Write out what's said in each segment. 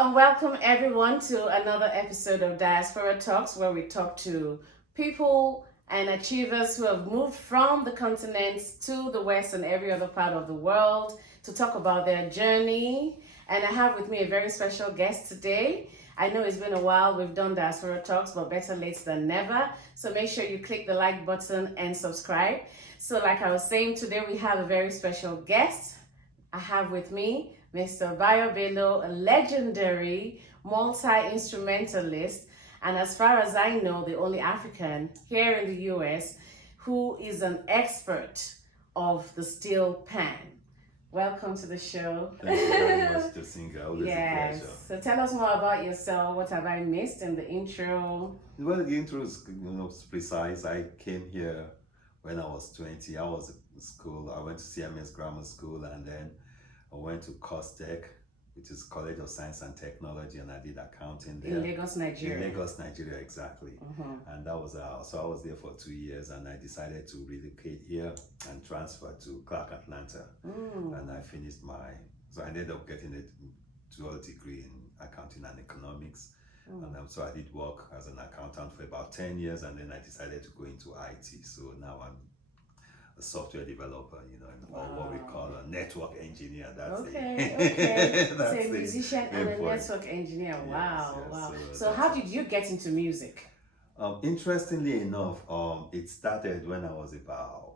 and welcome everyone to another episode of Diaspora Talks, where we talk to people and achievers who have moved from the continents to the West and every other part of the world to talk about their journey. And I have with me a very special guest today. I know it's been a while we've done Diaspora Talks, but better late than never. So make sure you click the like button and subscribe. So like I was saying, today we have a very special guest. I have with me Mr. Bayo Bello, a legendary multi-instrumentalist, and as far as I know, the only African here in the US who is an expert of the steel pan. Welcome to the show. Thank you very much, Jacinka. Always a pleasure. So tell us more about yourself. What have I missed in the intro? Well, the intro is precise. I came here when I was 20. I was in school. I went to CMS Grammar School, and then I went to COSTECH, which is College of Science and Technology, and I did accounting there. In Lagos, Nigeria. In Lagos, Nigeria, exactly. And that was so I was there for 2 years, and I decided to relocate here and transfer to Clark, Atlanta. And I finished so I ended up getting a dual degree in accounting and economics. And so I did work as an accountant for about 10 years, and then I decided to go into IT. So now I'm a software developer, or what we call a network engineer. That's okay. That's so a musician and a network engineer. Wow, yes, wow. so So how did you get into music? Interestingly enough, it started when I was about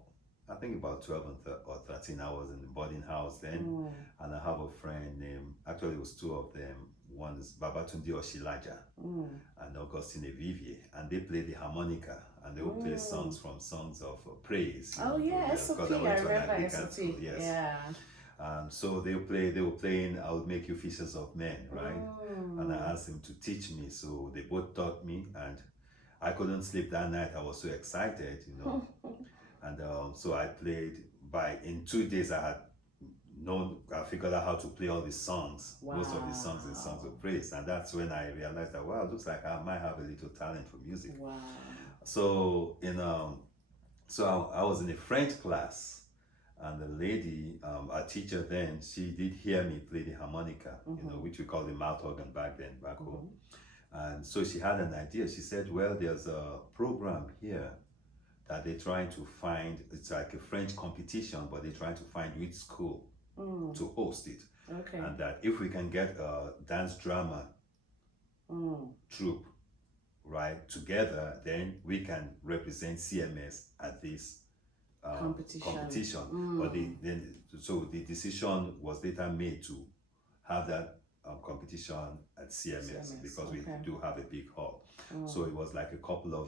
12 or 13. I was in the boarding house then, and I have a friend named, actually it was two of them. One is Babatunde Oshilaja and Augustine Evivier, and they play the harmonica, and they will play songs of praise. SOP, I remember SOP. Yes. Yeah. So they were playing I Will Make You Fishers of Men, right? And I asked them to teach me, so they both taught me, and I couldn't sleep that night. I was so excited, and so I played. In 2 days I figured out how to play all the songs. Wow. Most of the songs in songs of praise, and that's when I realized that it looks like I might have a little talent for music. Wow. So so I was in a French class, and the lady, our teacher then, she did hear me play the harmonica, which we call the mouth organ back home. And so she had an idea. She said, well, there's a program here that they're trying to find. It's like a French competition, but they're trying to find which school to host it. Okay. And that if we can get a dance drama troupe, right, together, then we can represent CMS at this competition. But so the decision was later made to have that competition at CMS because we do have a big hall. So it was like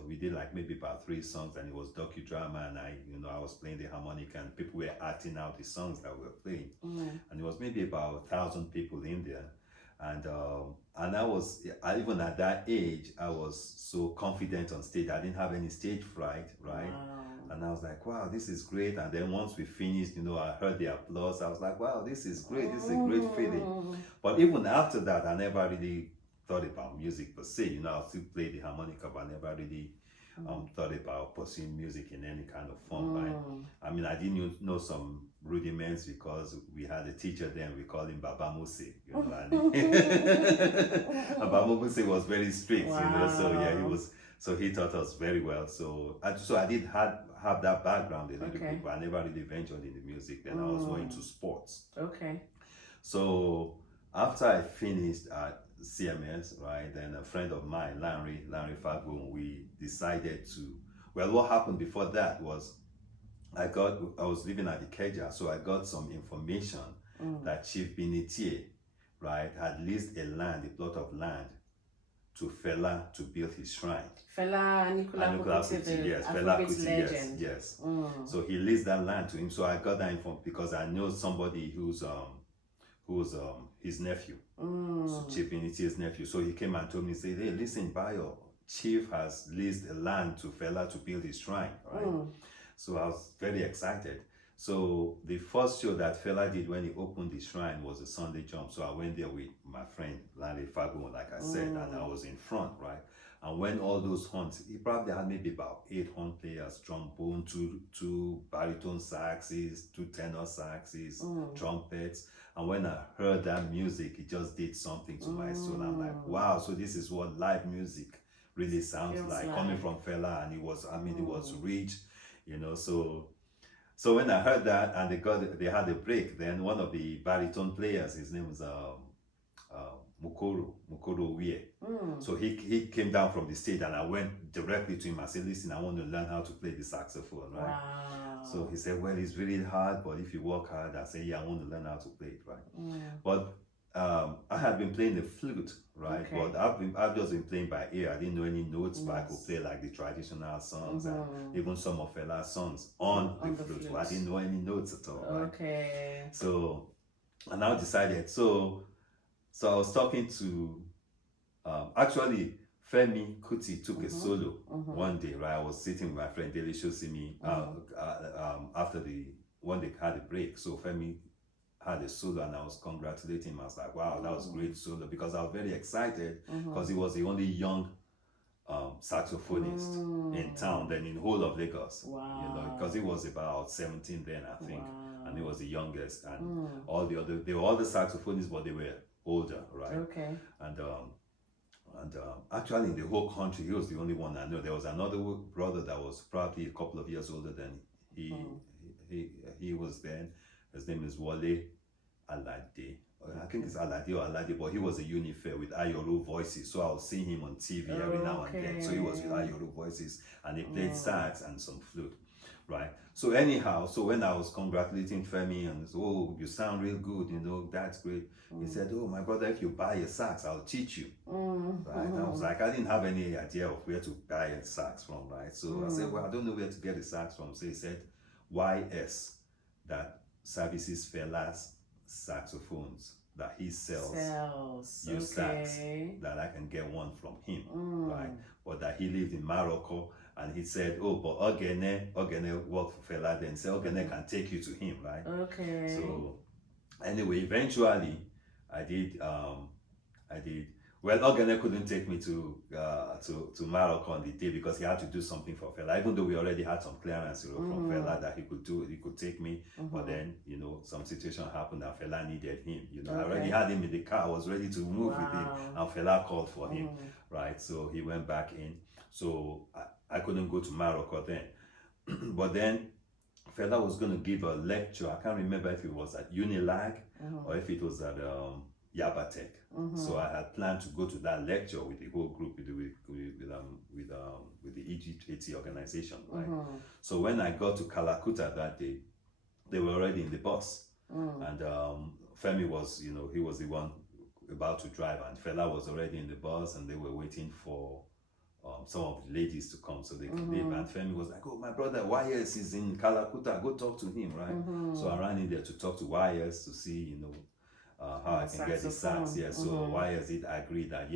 we did like maybe about 3 songs, and it was docudrama, and I was playing the harmonica, and people were acting out the songs that we were playing. And it was maybe about 1,000 people in there. And even at that age, I was so confident on stage. I didn't have any stage fright, right? Wow. And I was like, wow, this is great. And then once we finished, I heard the applause. I was like, wow, this is great. This is a great feeling. But even after that, I never really thought about music per se. I still played the harmonica, but I never really thought about pursuing music in any kind of form. Right? I mean, I didn't know some rudiments because we had a teacher then. We called him Baba Muse. And Baba Muse was very strict. So yeah, he was. So he taught us very well. So I did have that background a little bit, but I never really ventured into music. Then I was going to sports. Okay. So after I finished at CMS, right, then a friend of mine, Larry Fagun, we decided to. Well, what happened before that was I was living at Ikeja, so I got some information that Chief Binitie, right, had leased a plot of land to Fela to build his shrine. Fela Anikulapo Kuti, yes, Fela Kuti, legend. yes. So he leased that land to him. So I got that info because I know somebody who's his nephew, so Chief Initie's nephew. So he came and told me, said, hey, listen, Bayo, Chief has leased a land to Fela to build his shrine, right? So I was very excited. So the first show that Fela did when he opened the shrine was a Sunday Jump. So I went there with my friend Larry Fagun, like I said, and I was in front, right? And when all those horns, he probably had maybe about 8 horn players, trombone, two baritone saxes, 2 tenor saxes, trumpets. And when I heard that music, it just did something to my soul. I'm like, wow, so this is what live music really sounds like, coming from Fela. And it was, it was rich, So when I heard that and they had a break, then one of the baritone players, his name was Mukoro Wie. So he came down from the stage and I went directly to him. I said, listen, I want to learn how to play the saxophone, right? Wow. So he said, well, it's really hard, but if you work hard, I said, yeah, I want to learn how to play it, right? But I had been playing the flute, right? Okay. But I've just been playing by ear. I didn't know any notes, but I could play like the traditional songs and even some of Fela's songs on the flute. But I didn't know any notes at all, right? Okay. So I now decided, so I was talking to, actually, Femi Kuti took a solo one day, right? I was sitting with my friend Dele Shosimi after when they had a break. So Femi had a solo and I was congratulating him. I was like, wow, that was great solo, because I was very excited because he was the only young saxophonist in town, then in the whole of Lagos. Wow. Because he was about 17 then, I think. Wow. And he was the youngest, and they were all the saxophonists, but they were older, right? Okay. And actually in the whole country, he was the only one I know. There was another brother that was probably a couple of years older than he was then. His name is Wale Alade. I think it's Alade or Alade, but he was a Unifair with Ayoro Voices. So I was seeing him on TV every now and then. So he was with Ayoro Voices and he played sax and some flute, right? So anyhow, so when I was congratulating Femi and said, oh, you sound real good, that's great. He said, oh, my brother, if you buy a sax, I'll teach you, right? I was like, I didn't have any idea of where to buy a sax from, right? So I said, well, I don't know where to get a sax from. So he said, YS, that services Fela's saxophones that he sells sax, that I can get one from him, right? But that he lived in Morocco, and he said, oh, but Ogene worked for Fela, then said Ogene can take you to him, right? Okay. So anyway, eventually I did well, Ogene couldn't take me to Morocco on the day because he had to do something for Fela, even though we already had some clearance from Fela that he could take me. But then, some situation happened and Fela needed him. I already had him in the car, I was ready to move with him, and Fela called for him, right? So he went back in. So I couldn't go to Morocco then. But then Fela was going to give a lecture. I can't remember if it was at Unilag or if it was at Yabatek. So I had planned to go to that lecture with the whole group, with the EG80 organization, right? So when I got to Kalakuta that day, they were already in the bus, and Femi was, he was the one about to drive, and Fela was already in the bus, and they were waiting for some of the ladies to come so they could leave. And Femi was like, oh, my brother YS is in Kalakuta, go talk to him, right? So I ran in there to talk to YS to see, how I can get the sax. Yeah, so YS did agree that,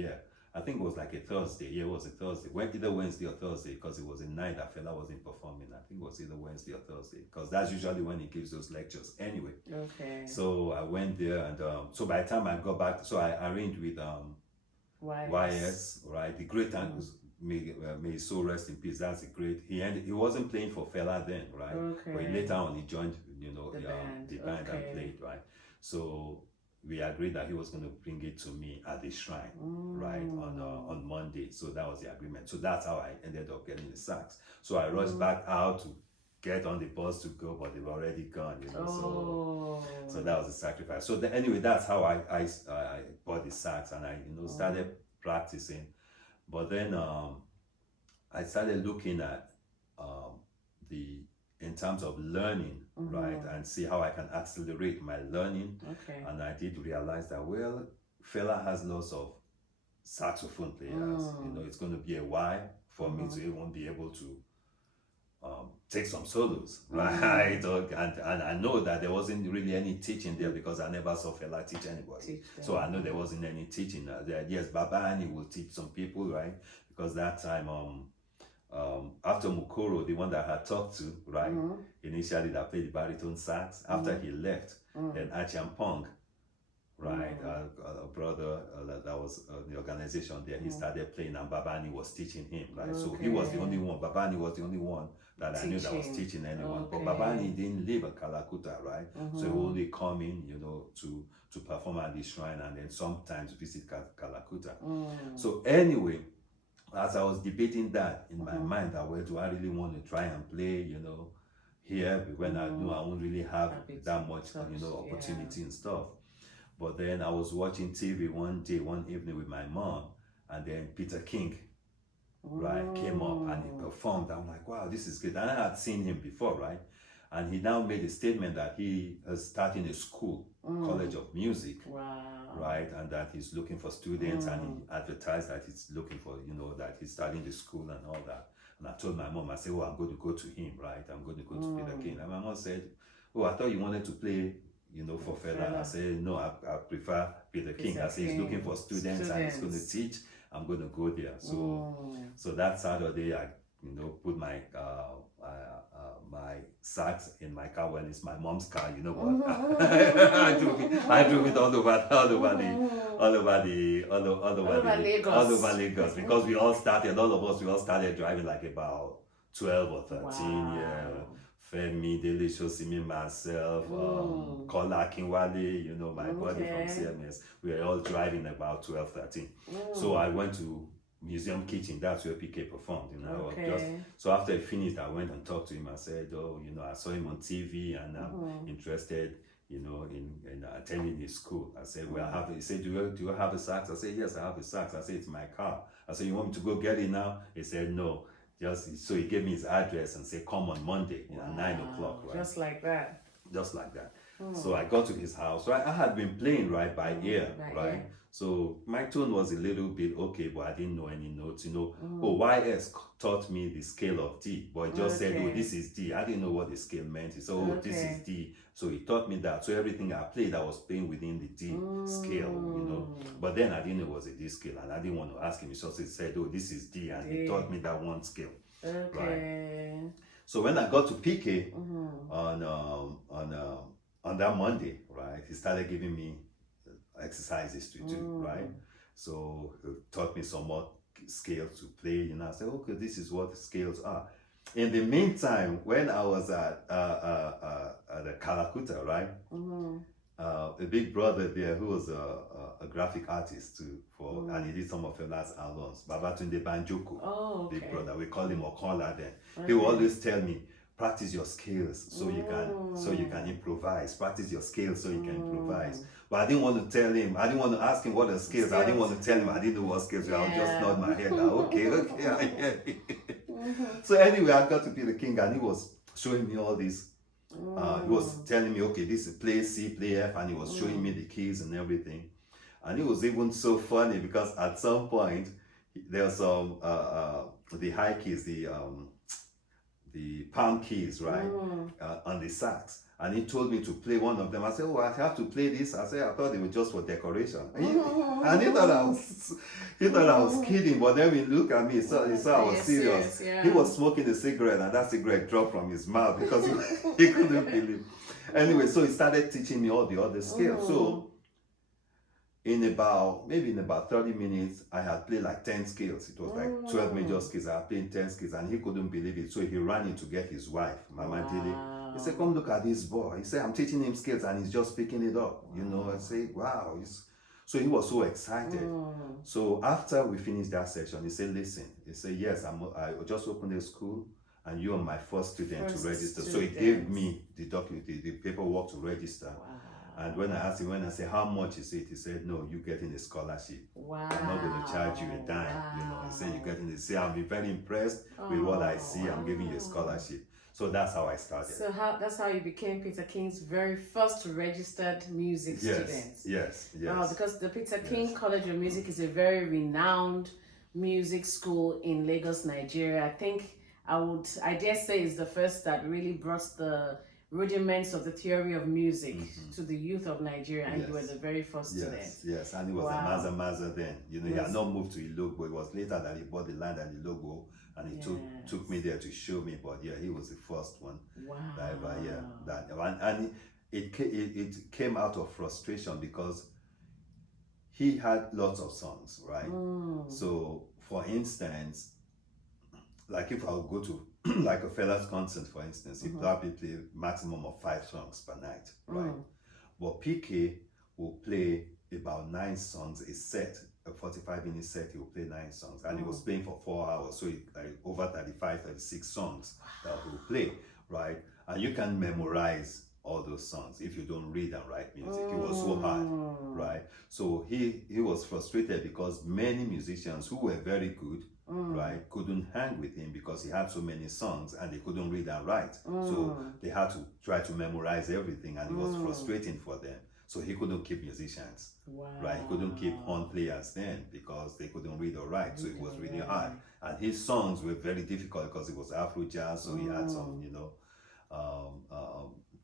I think it was like a Thursday. Yeah, it was a Thursday. Either Wednesday or Thursday, because it was a night that Fela wasn't performing. I think it was either Wednesday or Thursday, because that's usually when he gives those lectures anyway. Okay. So I went there, and so by the time I got back, so I arranged with YS, right? The great Angus, may his soul rest in peace. That's a great. He wasn't playing for Fela then, right? Okay. But later on he joined, the band Okay. and played, right? So we agreed that he was going to bring it to me at the shrine, right, on Monday. So that was the agreement. So that's how I ended up getting the sax. So I rushed back out to get on the bus to go, but they were already gone, So that was the sacrifice. So anyway, that's how I bought the sax, and I started practicing. But then I started looking at in terms of learning, right, and see how I can accelerate my learning. Okay. And I did realize that, well, Fela has lots of saxophone players. It's going to be a while for me to even be able to take some solos, right? And I know that there wasn't really any teaching there because I never saw Fela teach anybody. So I know there wasn't any teaching there. Yes, Babani will teach some people, right? Because that time, after Mukoro, the one that I had talked to, right, initially that played the baritone sax, after he left, then Achiampong, right? A brother that was the organization there, he started playing, and Babani was teaching him, right? So he was the only one. Babani was the only one that I knew that was teaching anyone. But Babani didn't live in Kalakuta, right? So he would only come in, to perform at the shrine, and then sometimes visit Kalakuta. So anyway, as I was debating that in my mind, that where do I really want to try and play, here, when I knew I won't really have that much, opportunity and stuff. But then I was watching TV one evening with my mom, and then Peter King, right, came up and he performed. I'm like, wow, this is good. And I had seen him before, right? And he now made a statement that he is starting a school, College of Music, right? And that he's looking for students, and he advertised that he's looking for, that he's starting the school and all that. And I told my mom, I said, oh, I'm going to go to him, right? I'm going to go to Peter King. And my mom said, oh, I thought you wanted to play, for Fela. I said, no, I prefer Peter King. I said, he's looking for students and he's going to teach. I'm going to go there. So that Saturday, I, put my my sax in my car. When it's my mom's car, you know what? I drove it all over Lagos, because we all started driving like about 12 or 13. Yeah. Femi, Delicious, myself, Kola Akinwale, my buddy from CMS. We were all driving about 12, 13. So I went to Museum Kitchen. That's where PK performed. So after I finished, I went and talked to him. I said, I saw him on TV, and I'm interested, in attending his school. I said, well, he said, do you have a sax? I said, yes, I have a sax. I said, it's my car. I said, you want me to go get it now? He said, no. So he gave me his address and said, come on Monday at 9 o'clock, right? Just like that. So I got to his house. Right, I had been playing by ear, right? Ear. So my tone was a little bit okay, but I didn't know any notes. YS taught me the scale of D, but he just said, oh, this is D. I didn't know what the scale meant. He said, this is D. So he taught me that. So everything I played, I was playing within the D scale, But then I didn't know it was a D scale, and I didn't want to ask him. He just said, oh, this is D, and he taught me that one scale. Right. So when I got to PK on that Monday, right, he started giving me exercises to do, right? So he taught me some more scales to play, I said, okay, this is what the scales are. In the meantime, when I was at the Kalakuta, right, a big brother there who was a graphic artist too, and he did some of Fela's albums, Babatunde Banjoko, big brother, we call him Okola then. He would always tell me, practice your scales so you can improvise. Practice your scales so you can improvise. But I didn't want to tell him. I didn't want to ask him what the scales. I didn't want to tell him I didn't know what scales. I would just nod my head. Okay. So anyway, I got to be the king, and he was showing me all these. He was telling me, okay, this is play C, play F, and he was showing me the keys and everything. And it was even so funny because at some point there was some the high keys, the palm keys, right, on the sax. And he told me to play one of them. I said, oh, I have to play this. I said, I thought they were just for decoration. And he thought I was kidding. But then he looked at me, he saw I was serious. He was smoking a cigarette, and that cigarette dropped from his mouth because he couldn't believe. Anyway, so he started teaching me all the other scales. So in about 30 minutes, I had played like 10 scales. It was like 12 major scales. I had played 10 scales, and he couldn't believe it. So he ran in to get his wife, Mama Dili. He said, come look at this boy. He said, I'm teaching him scales, and he's just picking it up. I say, wow. So he was so excited. So after we finished that session, he said, listen. He said, yes, I just opened a school, and you are my first student to register. So he gave me the document, the paperwork to register. Wow. And when I asked him, I said, how much is it? He said, no, you're getting a scholarship. Wow. I'm not going to charge you a dime. Wow. He said, you're getting it. Say, I'll be very impressed with what I see. I'm giving you a scholarship. So that's how I started. So that's how you became Peter King's very first registered music student. Yes. Because the Peter King College of Music is a very renowned music school in Lagos, Nigeria. I think I dare say it's the first that really brought the rudiments of the theory of music to the youth of Nigeria, and you were the very first student. Yes, and it was a Maza then. He had not moved to Ilogbo. It was later that he bought the land at Ilogbo, and he took me there to show me. But he was the first one. Wow. And it came out of frustration because he had lots of songs, right? So, for instance, like if I would go to like a fella's concert, for instance, he probably play maximum of 5 songs per night, right? But PK will play about 9 songs a set. A 45-minute set, he will play 9 songs, and he was playing for 4 hours, so like over 35, 36 songs that he will play, right? And you can memorize all those songs if you don't read and write music. It was so hard, right? So he was frustrated because many musicians who were very good, right, couldn't hang with him because he had so many songs and they couldn't read and write. So they had to try to memorize everything, and it was frustrating for them. So he couldn't keep musicians, right? He couldn't keep horn players then because they couldn't read or write. So it was really hard. And his songs were very difficult because it was Afro jazz, so he had some,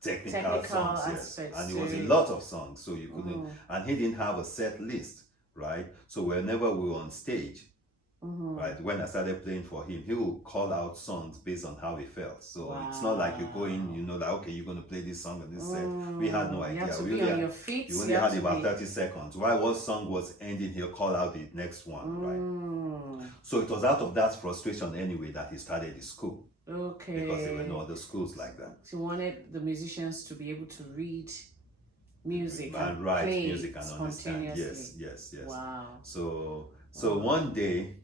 technical songs, yes. And it was a lot of songs, so you couldn't, and he didn't have a set list, right? So whenever we were on stage, right, when I started playing for him, he would call out songs based on how he felt. So it's not like you go in, like, okay, you're going to play this song and this set. We had no idea. You on your feet. You only had about 30 seconds. While one song was ending, he'll call out the next one, right? So it was out of that frustration anyway that he started his school. Okay. Because there were no other schools like that. He wanted the musicians to be able to read music and write music and understand. Yes. Wow. So one day,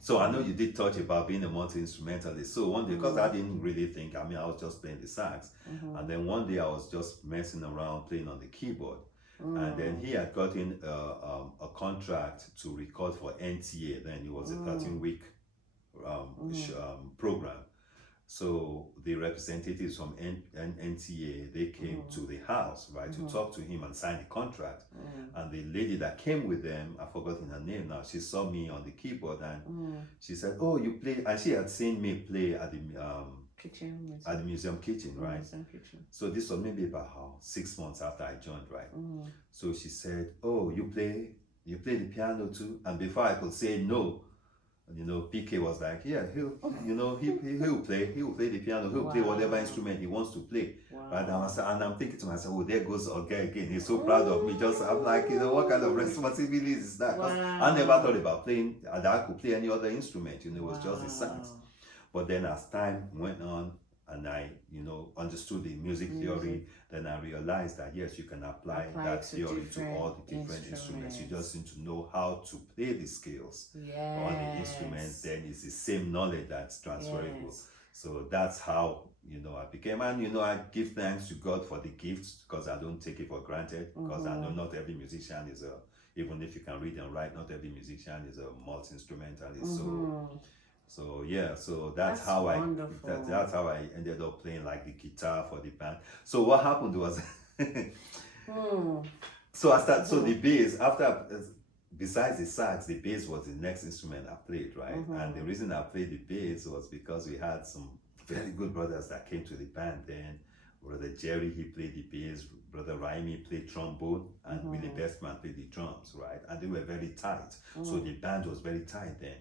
so I know you did touch about being a multi-instrumentalist. So one day, because I didn't really think, I was just playing the sax. And then one day I was just messing around playing on the keyboard. And then he had gotten a contract to record for NTA. Then it was a 13-week program. So the representatives from NTA, they came to the house, right, to talk to him and sign the contract. And the lady that came with them, I've forgotten her name now, she saw me on the keyboard and she said, oh, you play, and she had seen me play at the kitchen, at the museum kitchen, right? So this was maybe about 6 months after I joined, right? So she said, oh, you play the piano too? And before I could say no, PK was like, yeah, he'll play the piano, he'll play whatever instrument he wants to play. Right? And I'm thinking to myself, oh, there goes Oga again. He's so proud of me. I'm like, what kind of responsibility is that? I never thought about playing, that I could play any other instrument, it was just the sax. But then as time went on, and I, understood the music theory, then I realized that yes, you can apply that theory to all the different instruments. You just need to know how to play the scales on the instruments. Then it's the same knowledge that's transferable. So that's how, I became, and I give thanks to God for the gifts, because I don't take it for granted, because I know not every musician is even if you can read and write, not every musician is a multi-instrumentalist. So that's how that's how I ended up playing like the guitar for the band. So what happened was so I started so the bass, after besides the sax, the bass was the next instrument I played, right? And the reason I played the bass was because we had some very good brothers that came to the band then. Brother Jerry, he played the bass, Brother Raimi played trombone, and Willie Bestman played the drums, right? And they were very tight. So the band was very tight then.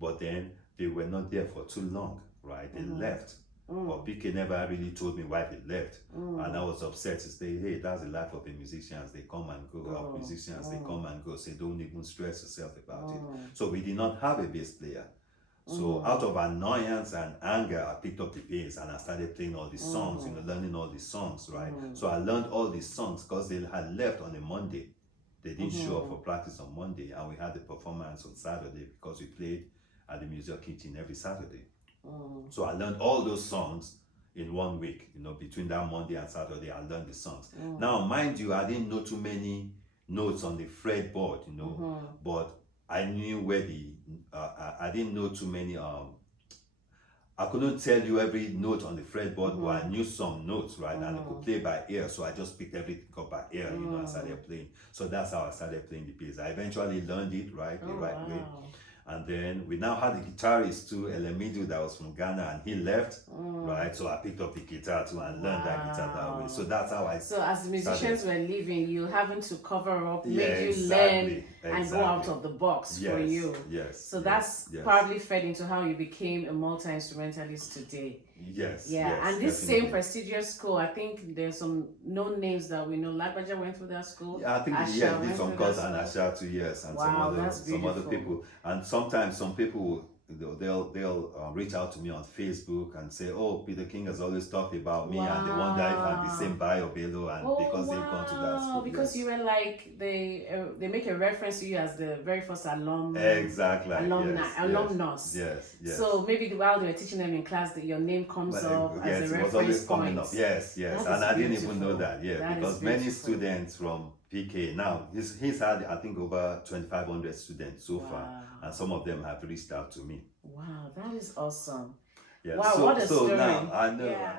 But then they were not there for too long, right? They left. But PK never really told me why they left. And I was upset to say, hey, that's the life of the musicians. They come and go. Our musicians, they come and go. So don't even stress yourself about it. So we did not have a bass player. So out of annoyance and anger, I picked up the bass and I started playing all these songs, learning all these songs, right? So I learned all these songs because they had left on a Monday. They didn't show up for practice on Monday, and we had the performance on Saturday because we played at the museum kitchen every Saturday. So I learned all those songs in 1 week, between that Monday and Saturday, I learned the songs. Now, mind you, I didn't know too many notes on the fretboard, but I knew where I didn't know too many, I couldn't tell you every note on the fretboard, but I knew some notes, right? And I could play by ear, so I just picked everything up by ear, and started playing. So that's how I started playing the bass. I eventually learned it, right, the right way. And then we now had a guitarist too, Elemidu, that was from Ghana, and he left, right? So I picked up the guitar too and learned that guitar that way. So that's how I. So as the musicians were leaving, you having to cover up, Yeah, made you learn and go out of the box for you. Yes. So that's probably fed into how you became a multi-instrumentalist today. Yes. Yeah, yes, and this definitely. same prestigious school, I think there's some known names that we know. Lagbaja went through that school. Yeah, I think Asha did some course and Asha 2 years, and some other people. And sometimes some people they'll reach out to me on Facebook and say, "Oh, Peter King has always talked about me, and they wonder if I'm the same Bayo Bello, and because they've gone to that school." Because you were like they make a reference to you as the very first alumnus. Yes. So maybe while they were teaching them in class, that your name comes up as a reference point. It was always coming up. Yes, and I didn't even know that. Because many students from PK now he's had I think over 2,500 students so far, and some of them have reached out to me. Wow, that is awesome. Yeah. Wow, what a story. Now I know. Yeah.